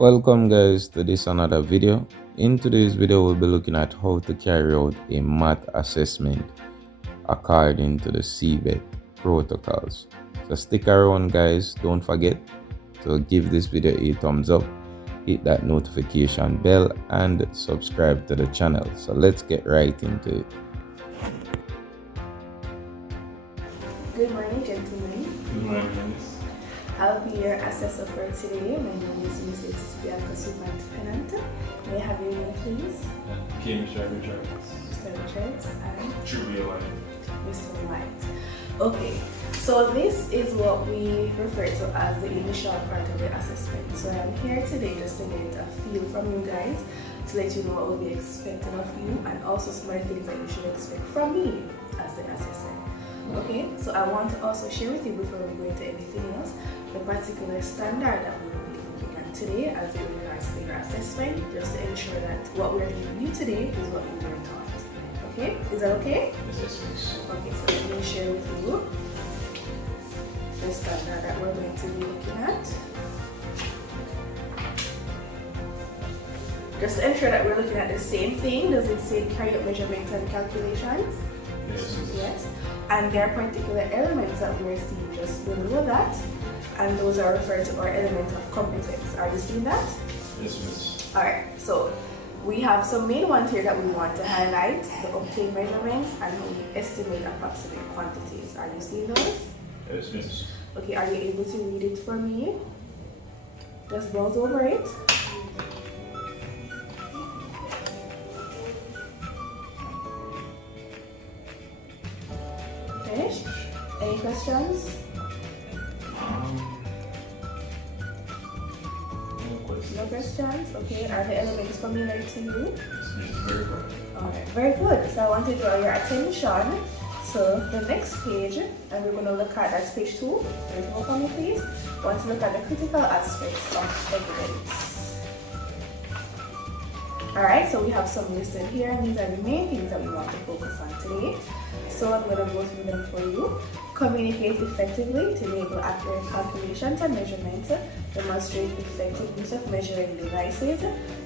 Welcome guys to this another video. In today's video we'll be looking at how to carry out a math assessment according to the CSEC protocols. So stick around guys, don't forget to give this video a thumbs up, hit that notification bell and subscribe to the channel. So let's get right into it. Good morning, gentlemen. Good morning. I'll be your assessor for today. My name is Mrs. Bianca Superintendent. May I have your name, please? Mr. Richards. Mr. Richards and Trivial. Mr. White. Okay, so this is what we refer to as the initial part of the assessment. So I'm here today just to get a feel from you guys, to let you know what will be expected of you and also some other things that you should expect from me as the assessor. Okay, so I want to also share with you before we go into anything else, the particular standard that we will be looking at today as it regards to your assessment, just to ensure that what we're giving you today is what you were taught. Okay, is that okay? Yes. Okay, so let me share with you the standard that we're going to be looking at. Just to ensure that we're looking at the same thing. Does it say carry out measurements and calculations? Yes. And there are particular elements that we're seeing just below that, and those are referred to our element of competence. Are you seeing that? Yes, miss. Alright, so we have some main ones here that we want to highlight: the obtain measurements and we estimate approximate quantities. Are you seeing those? Yes, miss. Okay, are you able to read it for me? Just browse over it. Finished? Any questions? No questions. No questions? Okay, are the elements familiar to you? Yes, very good. Alright, very good. So I want to draw your attention to the next page, and we're going to look at that's page 2. Can you for me, please? I want to look at the critical aspects of evidence. Alright, so we have some listed here, and these are the main things that we want to focus on today. So I'm going to go through them for you. Communicate effectively to enable accurate calculations and measurements. Demonstrate effective use of measuring devices.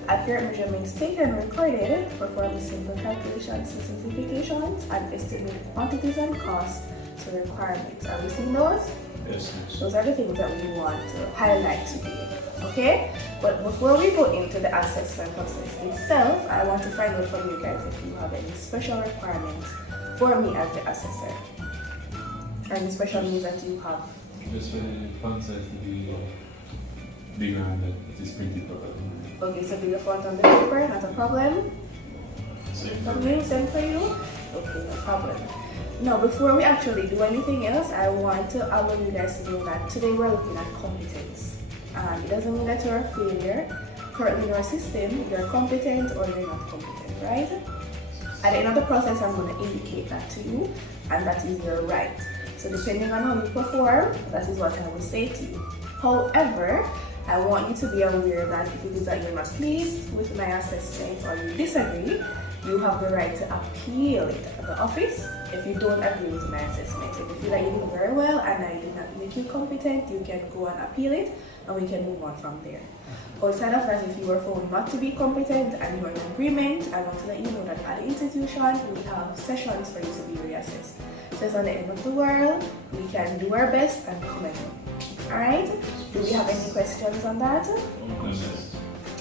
Accurate measurements taken and recorded. Perform simple calculations, specifications, and estimate quantities and costs to requirements. Are we seeing those? Yes, miss. Those are the things that we want to highlight today. Okay? But before we go into the assessment process itself, I want to find out from you guys if you have any special requirements for me as the assessor. Or any special needs that you have. Just for the font size to be bigger and that it is printed properly. Okay, so bigger font on the paper, not a problem. Same From for you, same for you? Okay, no problem. Now, before we actually do anything else, I want to allow you guys to know that today we're looking at competence. It doesn't mean that you're a failure. Currently in our system, you're competent or you're not competent, right? At the end of the process, I'm going to indicate that to you, and that is your right. So depending on how you perform, that is what I will say to you. However, I want you to be aware that if it is that you're not pleased with my assessment or you disagree, you have the right to appeal it at the office if you don't agree with my assessment. If you feel that you did very well and I did not make you competent, you can go and appeal it and we can move on from there. Outside of that, if you were found not to be competent and you are in agreement, I want to let you know that at the institution we have sessions for you to be reassessed. So it's not the end of the world. We can do our best and comment. Alright? Do we have any questions on that? No questions.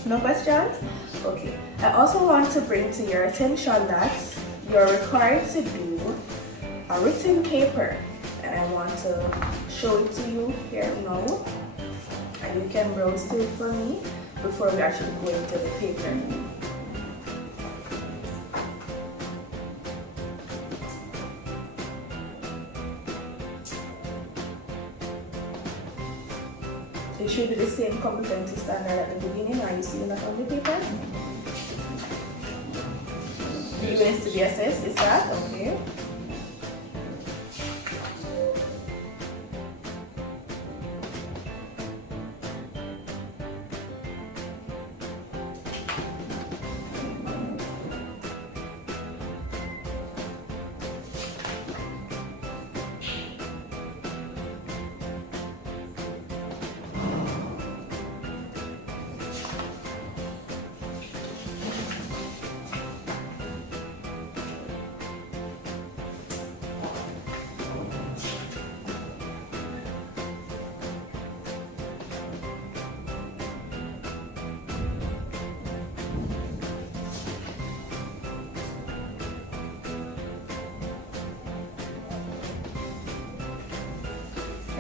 No questions? Okay. I also want to bring to your attention that you're required to do a written paper. And I want to show it to you here now. And you can browse to it for me before we actually go into the paper. It should be the same competency standard at the beginning. Are you seeing that on the paper? Events to be assessed, is that? Okay.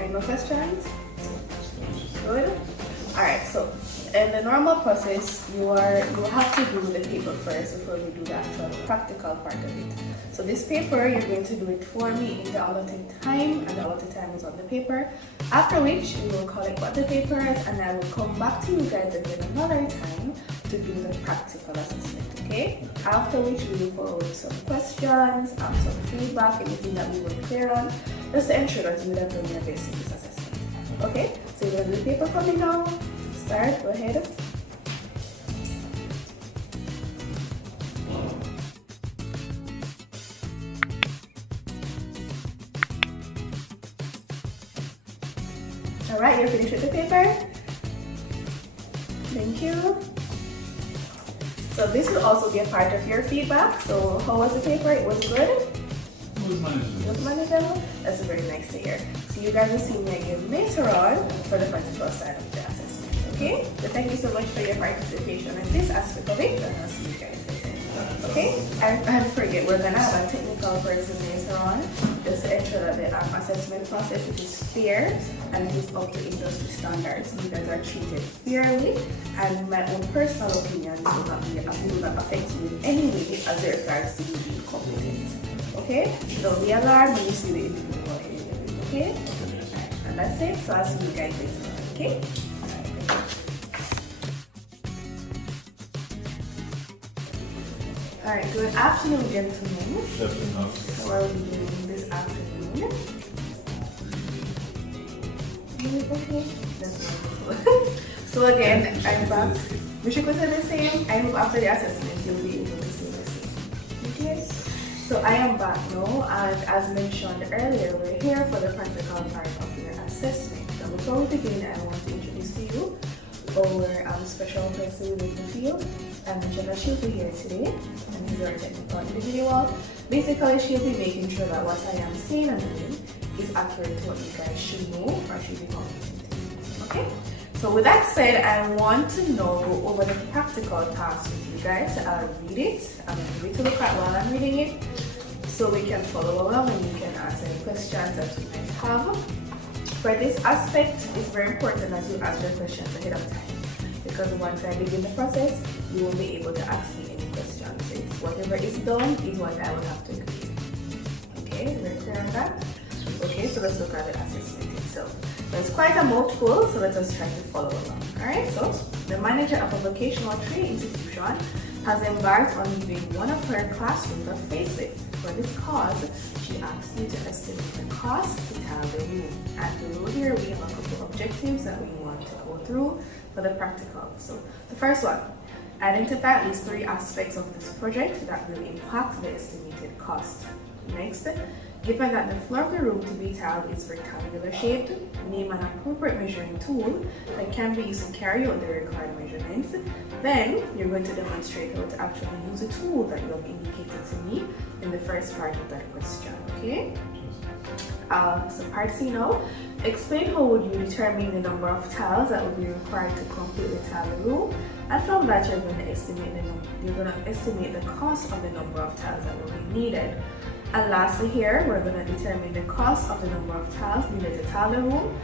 Alright, no questions? Good. Alright, so in the normal process, you have to do the paper first before we do the actual practical part of it. So this paper, you're going to do it for me in the allotted time, and the allotted time is on the paper. After which, we will collect what the paper is, and I will come back to you guys again another time to do the practical assessment, okay? After which, we will follow with some questions, some feedback, anything that we were clear on, just to ensure that you have done your best in this assessment. Okay? So you're going to do the paper for me now. Start, go ahead. Alright, you're finished with the paper. Thank you. So this will also be a part of your feedback. So how was the paper? It was good? It was manageable. It was manageable? That's very nice to hear. So you guys will see me again later on for the practical side of the assessment. Okay? So thank you so much for your participation in this aspect of it, and I'll see you guys later. Okay? And forget, we're gonna have a technical person later on, just to ensure that the assessment process is fair and it is up to industry standards. You guys are treated fairly, and my own personal opinion, this will not affect you in any way as it regards to you being competent. Okay? Don't be alarmed when you see the individual interview. Okay? And that's it. So I'll see you guys later on. Okay? Alright, good afternoon, gentlemen. How are we doing this afternoon? Okay, that's wonderful. So again, I'm back. We should consider the same. I hope after the assessment you'll be able to see the same. Okay? So I am back now, and as mentioned earlier, we're here for the practical part of your assessment. So before we begin, I want to introduce to you our special person within the field. I mentioned that she'll be here today, and he's our technical individual. Basically, she'll be making sure that what I am saying and doing is accurate to what you guys should know or should be confident in. Okay? So with that said, I want to now go over the practical tasks with you guys. I'll read it. I'm going to read to look at while I'm reading it, so we can follow along and you can ask any questions that you might have. For this aspect, it's very important that you ask your questions ahead of time, because once I begin the process, you won't be able to ask me any questions. It's whatever is done is what I will have to agree. Okay, we're clear on that? Okay, so let's look at the assessment itself. So it's quite a mouthful, so let us try to follow along. Alright, so the manager of a vocational training institution has embarked on giving one of her classrooms a facelift. For this cause, she asks you to estimate the cost to tell the room. And below here, we have a couple of objectives that we want to go through for the practical. So the first one, identify at least 3 aspects of this project that will impact the estimated cost. Next, given that the floor of the room to be tiled is rectangular shaped, name an appropriate measuring tool that can be used to carry out the required measurements. Then you're going to demonstrate how to actually use a tool that you have indicated to me in the first part of that question. Okay? So part C now, explain how would you determine the number of tiles that would be required to completely tile the room, and from that you're going to estimate the cost of the number of tiles that will be needed. And lastly here, we're going to determine the cost of the number of tiles needed to tile the room,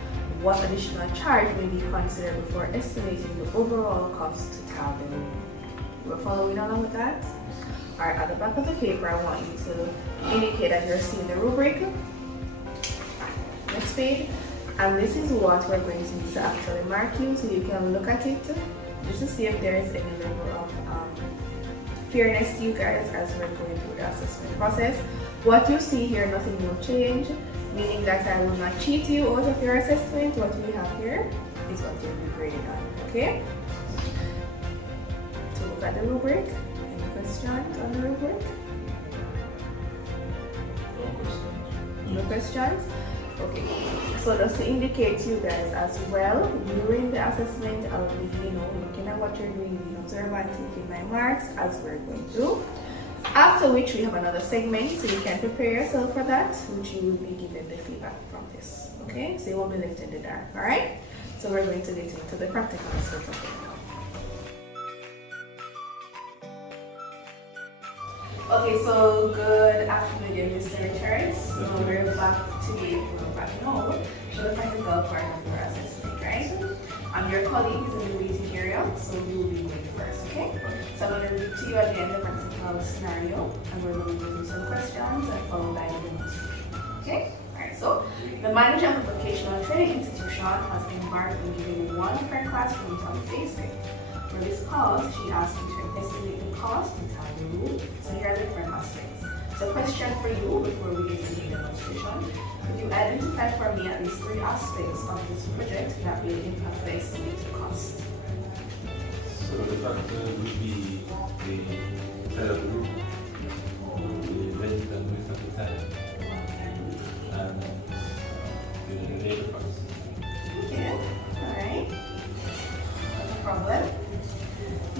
what additional charge may be considered before estimating the overall cost to tile the room. We're following along with that? Alright, at the back of the paper, I want you to indicate that you're seeing the rubric. Next page. And this is what we're going to use to actually mark you, so you can look at it just to see if there is any level of fairness to you guys as we're going through the assessment process. What you see here, nothing will change, meaning that I will not cheat you out of your assessment. What we have here is what you'll be graded on, okay? So look at the rubric. Any questions on the rubric? No questions? Okay, so just to indicate to you guys as well, during the assessment, I'll be, looking at what you're doing, being observant, taking my marks as we're going through. After which we have another segment, so you can prepare yourself for that, which you will be given the feedback from this. Okay, so you won't be left in the dark, alright? So we're going to get into the practical aspect of it now. Okay, so good afternoon, Mr. Richards. So we're back today, now for the practical part of your assessment, right? Your colleague is in the waiting area, so you will be going first, okay? So I'm going to read to you again the practical scenario, and we're going to do some questions and followed by the demonstration, okay? Alright, so the manager of a vocational training institution has embarked on giving one per classroom on Facebook. For this cause, she asked you to estimate the cost and tell the rule. So here are the different aspects. So question for you before we get into the demonstration. Could you identify for me at least 3 aspects of this project that will impact the estimated cost? So the factor would be the size of the room, the length and width of the tile, and the labor cost. Okay, alright. No problem.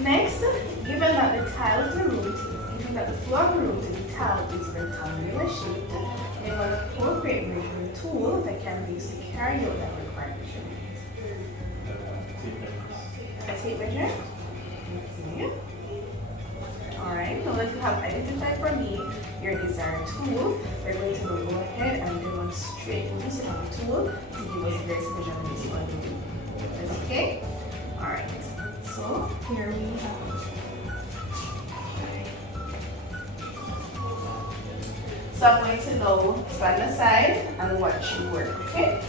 Next, given that the tile of the room, given that the floor of the room to the tile is rectangular shaped, we have an appropriate measuring tool that can be used to carry out that required measurement. A tape measure? Okay. Alright, now that you have identified for me your desired tool, we're going to go ahead and demonstrate the use of the tool to give us various measurements for the room. That's okay? Alright, so here we have. So I'm going to go stand aside and watch you work, okay?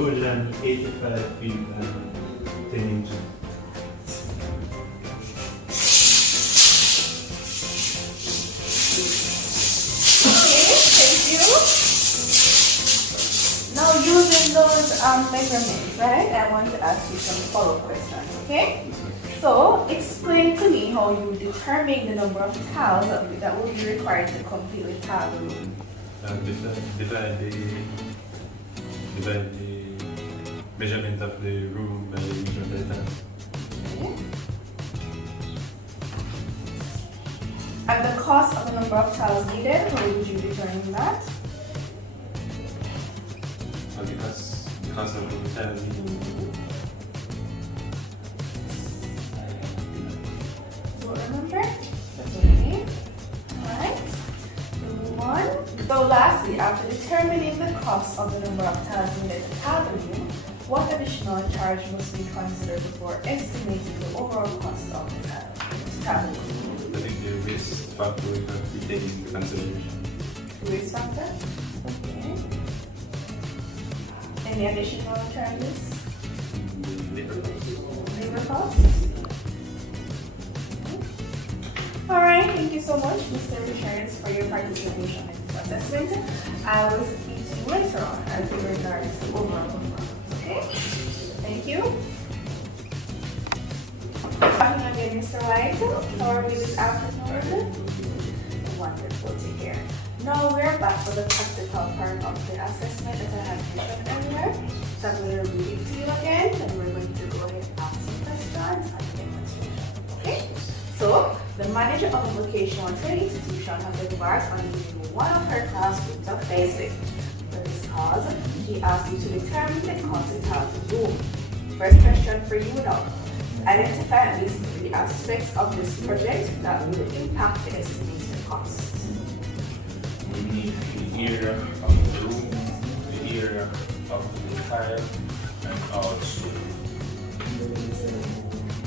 And 85 feet and 10 inches. Okay, thank you. Now using those measurements, right, I want to ask you some follow-up questions, okay? So explain to me how you determine the number of tiles that will be required to complete the tile room. Divide the measurement of the room by the measurement of the tile. Okay. And the cost of the number of tiles needed, how would you determine that? Because of the tile needed. Don't remember? That's okay. Alright. Move on. So lastly, after determining the cost of the number of tiles needed to tile the room, what additional charge must be considered before estimating the overall cost of the tile? I think the risk factor we have to be taken into consideration. Risk factor? Okay. Any additional charges? Labor costs? Alright, thank you so much, Mr. Richards, for your participation in this assessment. I will speak to you later on as regards to overall performance. Okay? Thank you. Talking again, Mr. White. How are you this afternoon? Wonderful to hear. Now we're back for the practical part of the assessment that I had mentioned earlier. So I'm going to read it to you again, and we're going to go So, the manager of a vocational training institution has advised on using one of her classrooms of basic. For this cause, he asked you to determine the cost it has to do. First question for you now. Identify at least 3 aspects of this project that will impact the estimated cost. We need the area of the room, the area of the tile, and also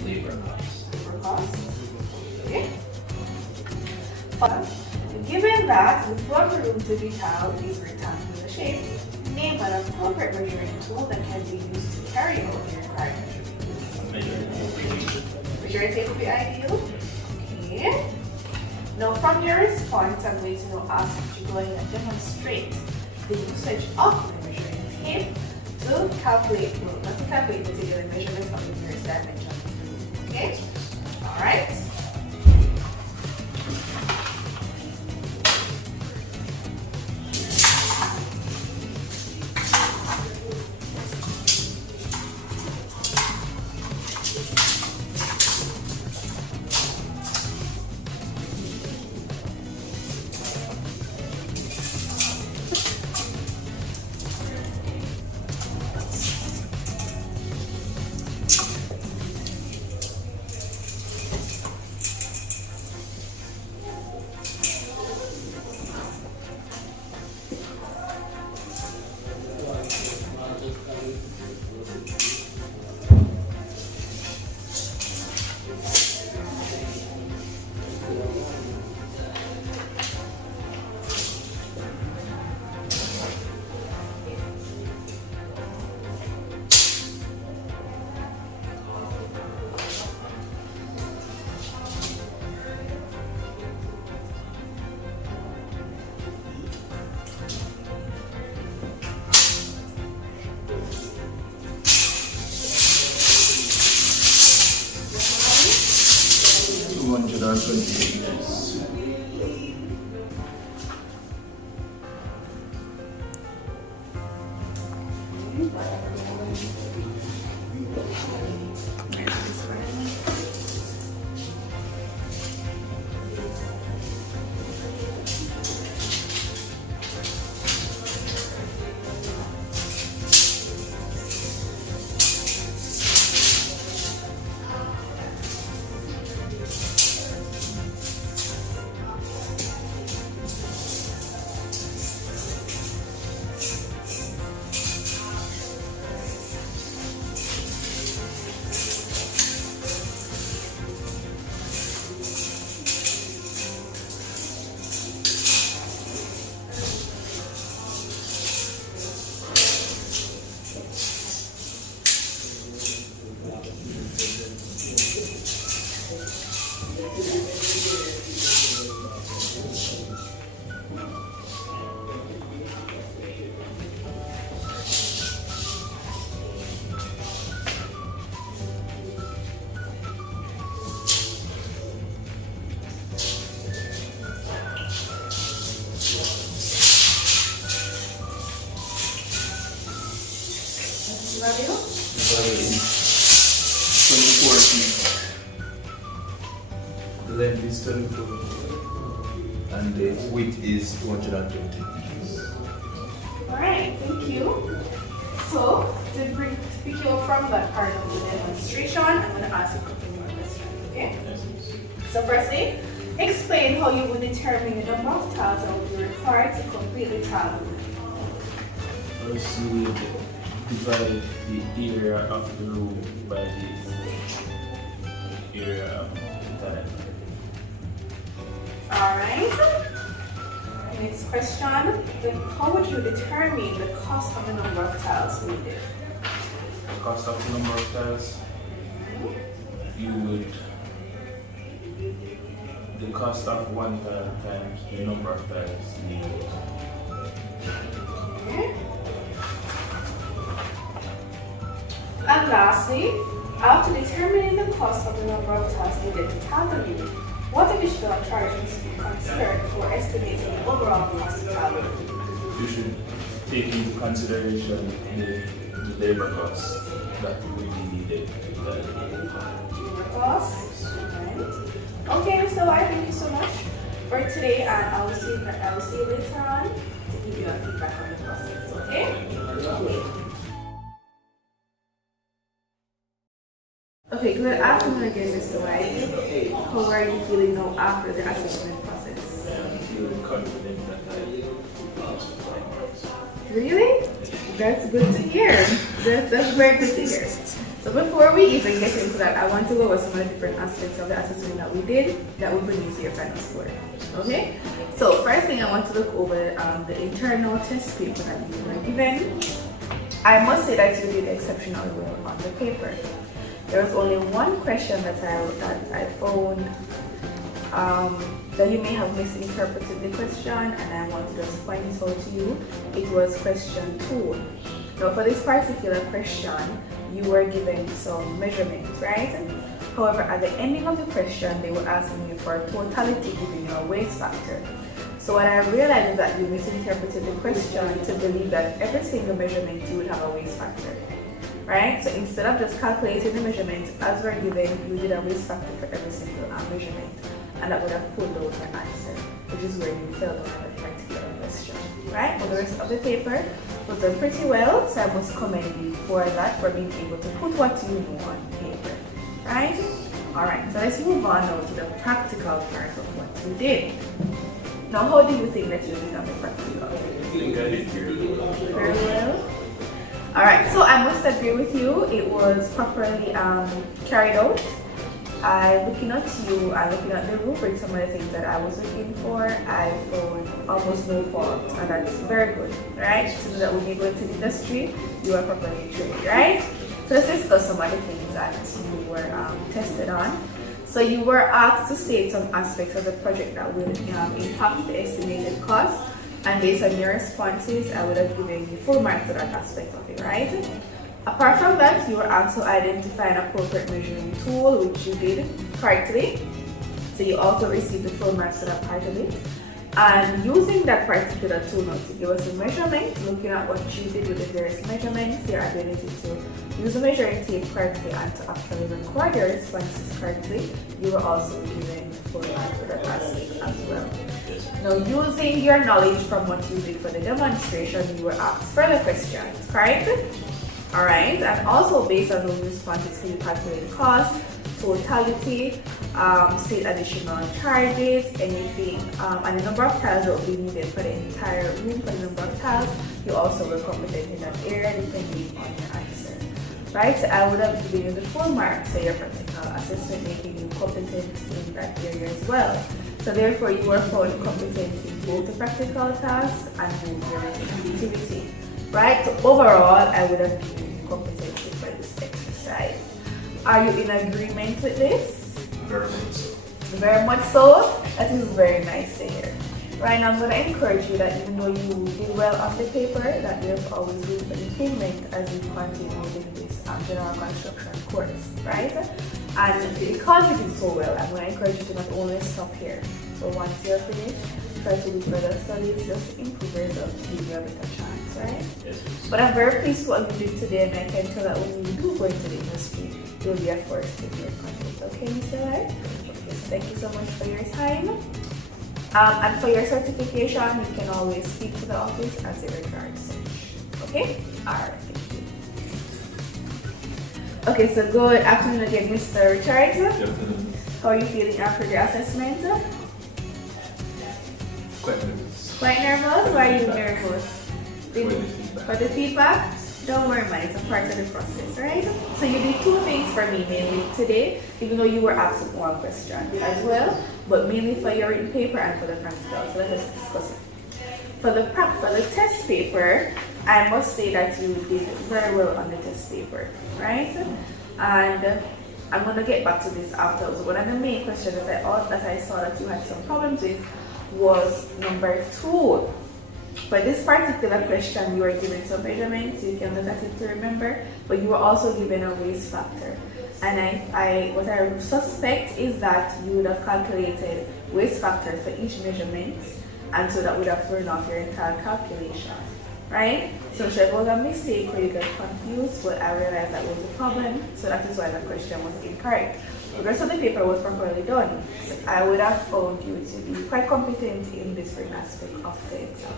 labor costs. Labor cost. Okay. Given that the front room to be tiled is rectangular shape, name an appropriate measuring tool that can be used to carry out the required measurement. Measuring tape would be ideal. Okay. Now from your response, I'm going to now ask you to go ahead and demonstrate the usage of the measuring tape to calculate, well, not to calculate, but to get the measurement of the various dimensions. Okay? Alright. Yes. Value? 24 feet. The length is 24 and the width is 220 inches. Alright, thank you. So, to pick you up from that part of the demonstration, I'm going to ask a couple more questions, okay? So firstly, explain how you would determine the number of tiles that would be required to complete the tile. First, we will divide the area of the room by the area of the tile. Alright. Next question. Then how would you determine the cost of the number of tiles needed? The cost of the number of tiles, you would, the cost of one tile times the number of tiles needed. Okay. And lastly, after determining the cost of the number of tiles needed to tile the unit, what additional charges must be considered for estimating the overall cost of tile? You should take into consideration the labor costs that will be needed. Labor costs, right? Okay, Mr. White, thank you so much for today, and I will see you later on to give you a feedback on the process. Okay? Okay, good afternoon again, Mr. White. How are you feeling now after the assessment process? I'm feeling confident that I passed the 5 marks. Really? That's good to hear. That's very good to hear. So before we even get into that, I want to go over some of the different aspects of the assessment that we did that will bring you to your final score. Okay? So first thing I want to look over the internal test paper that you were given. I must say that you did exceptionally well on the paper. There was only one question that I found that you may have misinterpreted the question, and I want to just point it out to you. It was question 2. Now for this particular question, you were given some measurements, right? However, at the ending of the question, they were asking you for totality giving you a waste factor. So what I realized is that you misinterpreted the question to believe that every single measurement you would have a waste factor. Right? So instead of just calculating the measurements as we're given, you did a waste factor for every single measurement, and that would have pulled out your answer, which is where you fell down on that particular question. Right? But the rest of the paper was done pretty well, so I must commend you for that, for being able to put what you know on paper. Right? Alright, so let's move on now to the practical part of what you did. Now, how do you think that you did on the practical? I think I did Very well. Alright, so I must agree with you, it was properly carried out. Looking at you and looking at the rubric, some of the things that I was looking for, I found almost no fault, and that's very good, right? So that when you go into the industry, you are properly trained, right? So let's discuss some of the things that you were tested on. So you were asked to state some aspects of the project that will impact the estimated cost. And based on your responses, I would have given you full marks for that aspect of it, right? Apart from that, you were asked to identify an appropriate measuring tool, which you did correctly. So you also received the full marks for that part of it. And using that particular tool now to give us a measurement, looking at what you did with the various measurements, your ability to use the measuring tape correctly and to actually record your responses correctly, you were also given full marks for that aspect as well. Now, using your knowledge from what you did for the demonstration, you were asked further questions, correct? Alright, and also based on those responses, can you calculate cost, totality, state additional charges, anything, and the number of tiles that will be needed for the entire room, for the number of tiles. You also were competent in that area depending on your answer. Right, so I would have given you the full marks for your practical assessment, making you competent in that area as well. So therefore, you were found competent in both the practical tasks and both your activity. Right, so overall, I would have given you competency for this exercise. Are you in agreement with this? Very much so. Very much so? That is very nice to hear. Right now, I'm going to encourage you that even though you did well on the paper, that there's always room for improvement as you continue within this general construction course, right? And because you did so well, I'm going to encourage you to not only stop here. So once you're finished, try to do further studies just to improve yourself to give you a better chance, right? Yes. But I'm very pleased with what you did today, and I can tell that when you do go into the industry, you'll be a force to your content. Okay, Mr. Light? Okay, so thank you so much for your time. And for your certification, you can always speak to the office as it regards such. Okay? Alright, thank you. Okay, so good afternoon again, Mr. Richards. Definitely. How are you feeling after the assessment? Quite nervous. Quite nervous? Why are you nervous? For the feedback? Don't worry, man, it's a part of the process, right? So you did two things for me mainly today, even though you were asked one question as well, but mainly for your written paper and for the practical. So let us discuss it. For the test paper, I must say that you did very well on the test paper, right? And I'm going to get back to this afterwards. One of the main questions that I saw that you had some problems with was number 2. For this particular question, you were given some measurements, you can look at it to remember, but you were also given a waste factor. And what I suspect is that you would have calculated waste factor for each measurement, and so that would have thrown off your entire calculation, right? So it was a mistake where you got confused, but I realized that was a problem, so that is why the question was incorrect. the rest of the paper was properly done, I would have found you to be quite competent in this different aspect of the exam.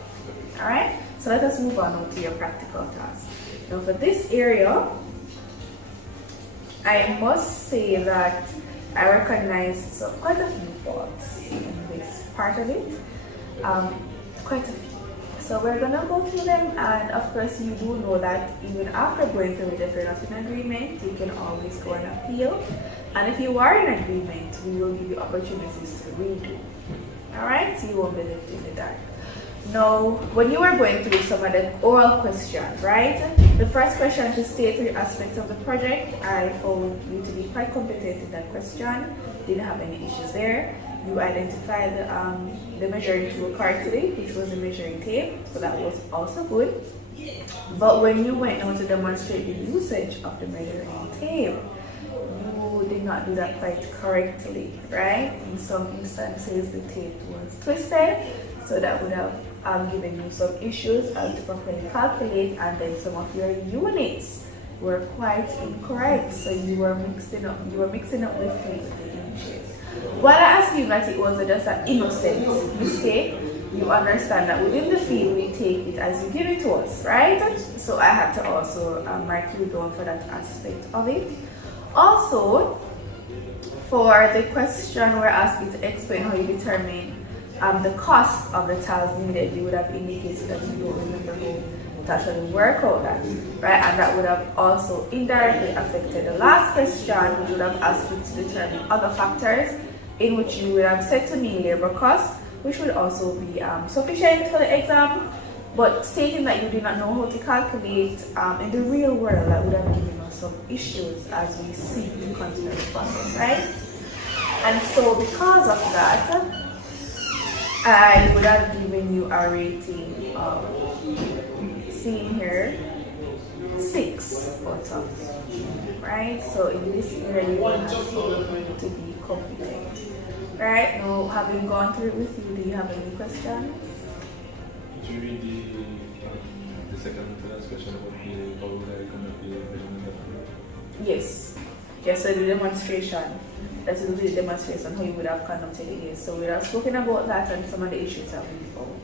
Alright, so let us move on to your practical task. Now for this area, I must say that I recognized quite a few faults in this part of it. Quite a few. So we're gonna go through them, and of course you do know that even after going through it, if you're not in agreement, you can always go and appeal. And if you are in agreement, we will give you opportunities to redo. Alright, so you won't be left in the dark. Now, when you were going through some of the oral questions, right? The first question to state three aspects of the project, I found you to be quite competent in that question. Didn't have any issues there. You identified the measuring tool correctly, which was the measuring tape, so that was also good. But when you went on to demonstrate the usage of the measuring tape, you did not do that quite correctly, right? In some instances, the tape was twisted, so that would have given you some issues to properly calculate, and then some of your units were quite incorrect, so you were mixing up the feet with the inches. While I assume that it was just an innocent mistake, you understand that within the field we take it as you give it to us, right? So I had to also mark you down for that aspect of it. Also, for the question we're asking to explain how you determine the cost of the tiles needed, you would have indicated that you don't remember how to actually work out that, right? And that would have also indirectly affected the last question, which would have asked you to determine other factors, in which you would have said to me labor cost, which would also be sufficient for the exam, but stating that you did not know how to calculate in the real world, that would have given us some issues as we see the continue the process, right? And so because of that, I would have given you a rating of, seeing here, 6 out of, right? So in this area, you have to be competent. Right, now having gone through it with you, do you have any questions? Did you read the second to last question about how would I conduct the measurement? Yes. Yes, so the demonstration. That will be the demonstration how you would have conducted it. Yes. So we have spoken about that and some of the issues that we found.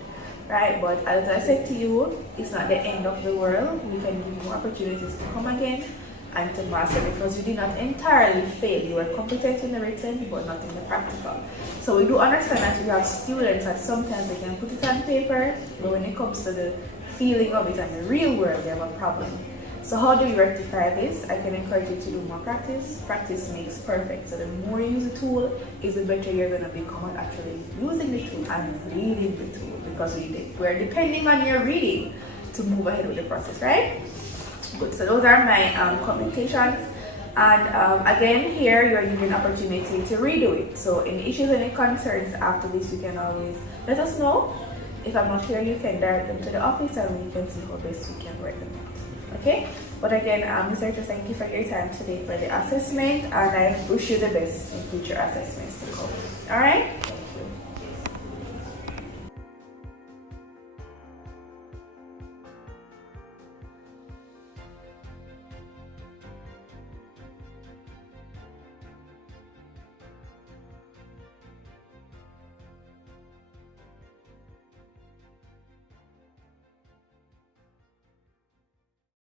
Right, but as I said to you, it's not the end of the world. We can give more opportunities to come again and to master, because you did not entirely fail. You were competent in the written, but not in the practical. So we do understand that we have students that sometimes they can put it on paper, but when it comes to the feeling of it and the real world, they have a problem. So how do we rectify this? I can encourage you to do more practice. Practice makes perfect. So the more you use the tool, is the better you're going to become at actually using the tool and reading the tool, because we're depending on your reading to move ahead with the process, right? Good. So those are my communications, and again here you're given opportunity to redo it. So any issues, any concerns after this, you can always let us know. If I'm not here, you can direct them to the office and we can see how best we can work them out. Okay, but again, Mr. Hector, thank you for your time today for the assessment, and I wish you the best in future assessments to come. All right.